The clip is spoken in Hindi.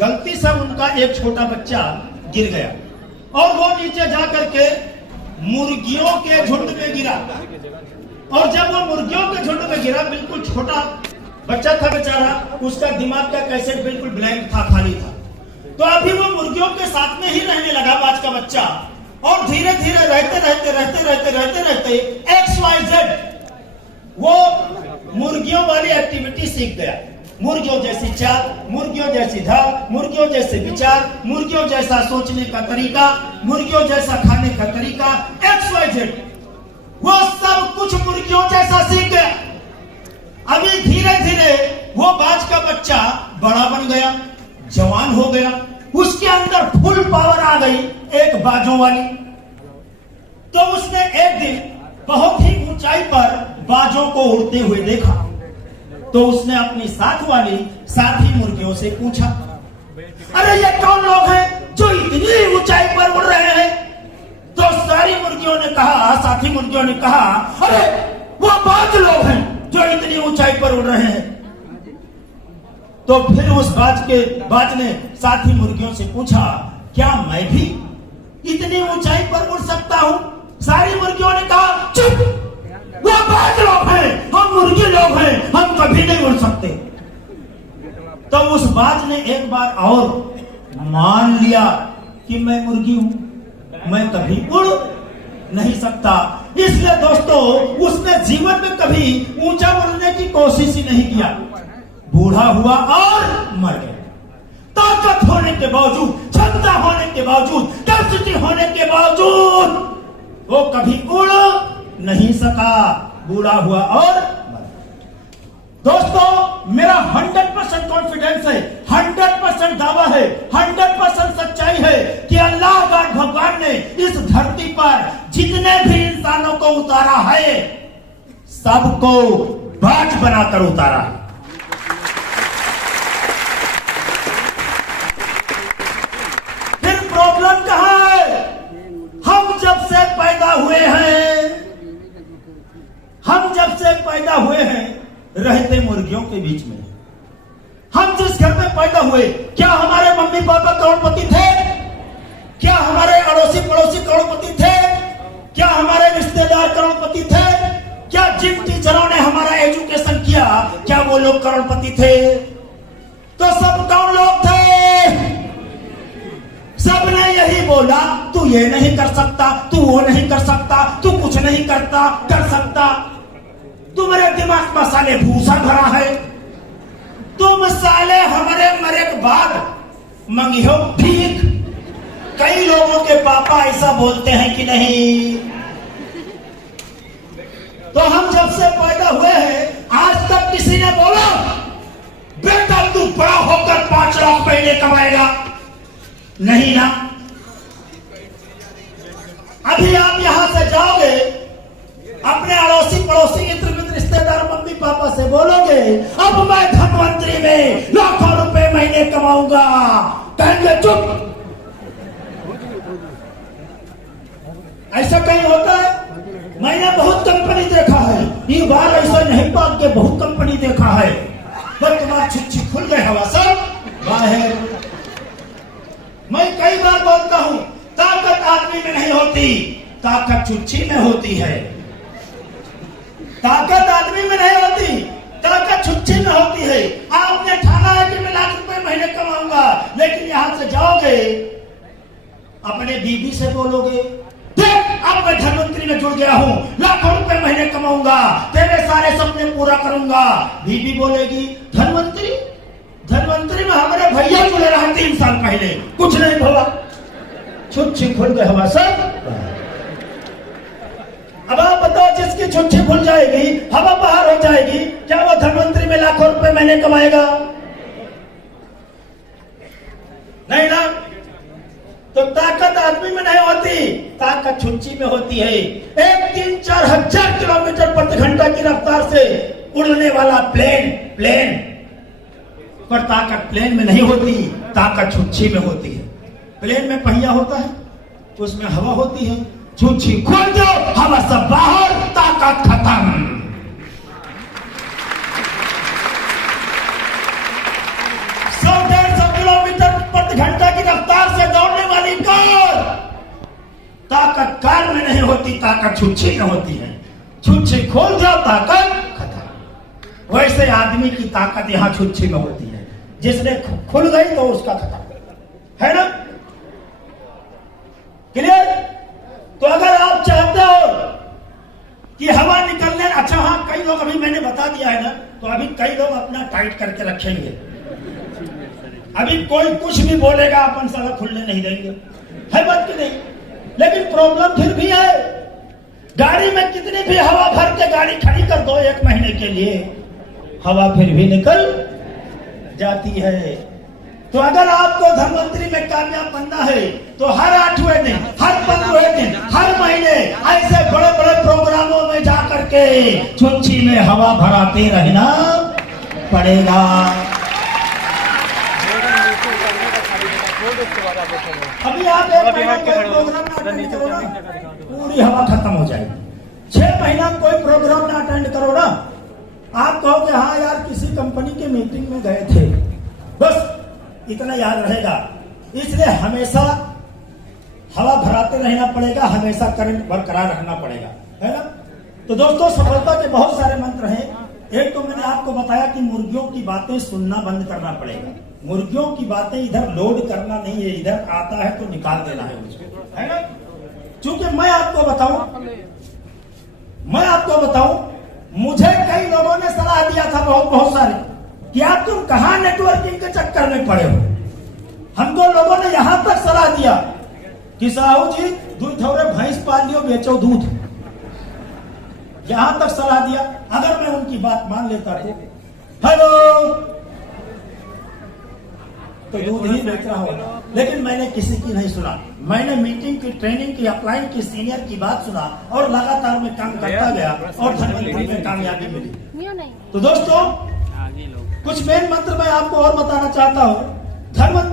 गलती से उनका एक छोटा बच्चा गिर गया और वो नीचे जा करके मुर्गियों के झुंड में गिरा। और जब वो मुर्गियों के झुंड में गिरा, बिल्कुल छोटा बच्चा था बेचारा, उसका दिमाग का कैसेट बिल्कुल ब्लैंक था, खाली था। तो अभी वो मुर्गियों के साथ में ही रहने लगा बाज का बच्चा, और धीरे धीरे रहते XYZ वो मुर्गियों वाली एक्टिविटी सीख गया। मुर्गियों जैसी चाल, मुर्गियों जैसी ढाल, मुर्गियों जैसे विचार, मुर्गियों जैसा सोचने का तरीका, मुर्गियों जैसा खाने का तरीका, XYZ वो सब कुछ मुर्गियों जैसा सीख गया। अभी धीरे धीरे वो बाज का बच्चा बड़ा बन गया, जवान हो गया, उसके अंदर फुल पावर आ गई एक बाजों वाली। तो उसने एक दिन बहुत ही ऊंचाई पर बाजों को उड़ते हुए देखा। तो उसने अपनी साथी मुर्गियों से पूछा, अरे ये कौन लोग हैं जो इतनी ऊंचाई पर उड़ रहे हैं? तो सारी मुर्गियों ने कहा, साथी मुर्गियों ने कहा, अरे वो बाज लोग हैं जो इतनी ऊंचाई पर उड़ रहे हैं। तो फिर उस बाज ने साथी मुर्गियों से पूछा, क्या मैं भी इतनी ऊंचाई पर उड़ सकता हूं? सारी मुर्गियों ने कहा, चुप, वो बाज लोग हैं, हम मुर्गी लोग हैं, हम कभी नहीं उड़ सकते। तो उस बाज ने एक बार और मान लिया कि मैं मुर्गी हूं, मैं कभी उड़ नहीं सकता। इसलिए दोस्तों उसने जीवन में कभी ऊंचा उड़ने की कोशिश ही नहीं किया। बूढ़ा हुआ और मर गया। ताकत होने के बावजूद, क्षमता होने के बावजूद, कैपेसिटी होने के बावजूद वो कभी उड़ नहीं सका, बूढ़ा हुआ और मर गया। दोस्तों मेरा 100% कॉन्फिडेंस है, 100% दावा है, 100% सच्चाई है कि अल्लाह भगवान ने इस धरती पर जितने भी इंसानों को उतारा है, सबको बाज बनाकर उतारा है। प्रॉब्लम कहां है? हम जब से पैदा हुए हैं रहते मुर्गियों के बीच में। हम जिस घर में पैदा हुए, क्या हमारे मम्मी पापा करोड़पति थे? क्या हमारे अड़ोसी पड़ोसी करोड़पति थे? क्या हमारे रिश्तेदार करोड़पति थे? क्या जिन टीचरों ने हमारा एजुकेशन किया, क्या वो लोग करोड़पति थे? तो सब कौन लोग थे? सबने यही बोला, तू ये नहीं कर सकता, तू वो नहीं कर सकता, तू कुछ नहीं कर सकता। तुम्हारे दिमाग में साले भूसा भरा है। तुम साले हमारे मरे के बाद मंगियो भीख। कई लोगों के पापा ऐसा बोलते हैं कि नहीं। तो हम जब से पैदा हुए हैं, आज तक किसी ने बोला बेटा तू बड़ा होकर 5 लाख महीने कमाएगा? नहीं ना। अभी आप यहां से जाओगे, अपने अड़ोसी पड़ोसी मित्र रिश्तेदार मम्मी पापा से बोलोगे, अब मैं धनवंतरी में लाखों रुपए महीने कमाऊंगा, कहेंगे चुप। ऐसा कहीं होता है? मैंने बहुत कंपनी देखा है, ये बार ऐसा नहीं बात के बहुत कंपनी देखा है। पर तुम्हारी छुच्छी खुल गए हवा सब बाहर। मैं कई बार बोलता हूं, ताकत आदमी में नहीं होती, ताकत छुच्छी में होती है। ताकत आदमी में नहीं होती, ताकत छुच्छी में होती है। आपने ठाना है कि मैं लाख रुपए महीने कमाऊंगा, लेकिन यहां से जाओगे, अपने बीबी से बोलोगे, देख अब मैं धनवंतरी में जुड़ गया हूं, लाखों रुपए महीने कमाऊंगा, तेरे सारे सपने पूरा करूंगा। बीबी बोलेगी, धनवंतरी में हमारे भैया जुड़े रहे 3 साल पहले, कुछ नहीं हुआ, छुच्छी खुल गए हवा सब। अब आप बताओ, जिसकी छुच्छी खुल जाएगी, हवा बाहर हो जाएगी, क्या वो धनवंतरी में लाखों रुपए महीने कमाएगा? नहीं ना। तो ताकत आदमी में नहीं होती, ताकत छुच्छी में होती है। 1-3-4 हजार किलोमीटर प्रति घंटा की रफ्तार से उड़ने वाला प्लेन पर ताकत प्लेन में नहीं होती, ताकत छुच्छी में होती है। प्लेन में पहिया होता है, उसमें हवा होती है, छुच्छी खोल दो, हवा सब बाहर, ताकत खत्म। 100-150 किलोमीटर बाजार में नहीं होती ताकत, छुच्छी में होती है। छुच्छी खोल जाओ ताकत खत्म। वैसे आदमी की ताकत यहाँ छुच्छी में होती है, जिसने खुल गई तो उसका खत्म है ना। क्लियर? तो अगर आप चाहते हो कि हवा निकलने, अच्छा हाँ, कई लोग अभी मैंने बता दिया है ना, तो अभी कई लोग अपना टाइट करके रखेंगे। अभी कोई कुछ भी बोलेगा अपन सारा खुलने नहीं देंगे, है बात की नहीं। लेकिन प्रॉब्लम फिर भी है, गाड़ी में कितनी भी हवा भर के गाड़ी खड़ी कर दो 1 महीने के लिए, हवा फिर भी निकल जाती है। तो अगर आपको धनवंतरी में कामयाब बनना है तो हर 8वें दिन, हर 15वें दिन, हर महीने ऐसे बड़े बड़े प्रोग्रामों में जा करके छुच्छी में हवा भराते रहना पड़ेगा। अभी आप 1 महीना कोई प्रोग्राम ना अटेंड करो ना, पूरी हवा खत्म हो जाएगी। 6 महीना कोई प्रोग्राम ना अटेंड करो ना, आप कहोगे हाँ यार किसी कंपनी के मीटिंग में गए थे, बस इतना याद रहेगा। इसलिए हमेशा हवा भराते रहना पड़ेगा, हमेशा करंट बरकरार रखना पड़ेगा, है ना। तो दोस्तों, सफलता के बहुत सारे मंत्र हैं। एक तो मैंने आपको बताया कि मुर्गियों की बातें सुनना बंद करना पड़ेगा। मुर्गियों की बातें इधर लोड करना नहीं है, इधर आता है तो निकाल देना है उसको, है ना। क्योंकि मैं आपको बताऊं, मुझे कई लोगों ने सलाह दिया था, बहुत सारे, कि आप तुम कहां नेटवर्किंग के चक्कर में पड़े हो। हमको लोगों ने यहां तक सलाह दिया कि साहू जी दूध थोड़े भैंस पाल लियो, बेचो दूध, यहां तक सलाह दिया। अगर मैं उनकी बात मान लेता तो हेलो तो दूध ही बेच रहा होगा, लेकिन मैंने किसी की नहीं सुना। मैंने मीटिंग की, ट्रेनिंग की, अपलाइन की, सीनियर की बात सुना और लगातार मैं काम करता गया और धनवंतरी में कामयाबी मिली। तो दोस्तों, कुछ मेन मंत्र मैं आपको और बताना चाहता हूं। धनवंतरी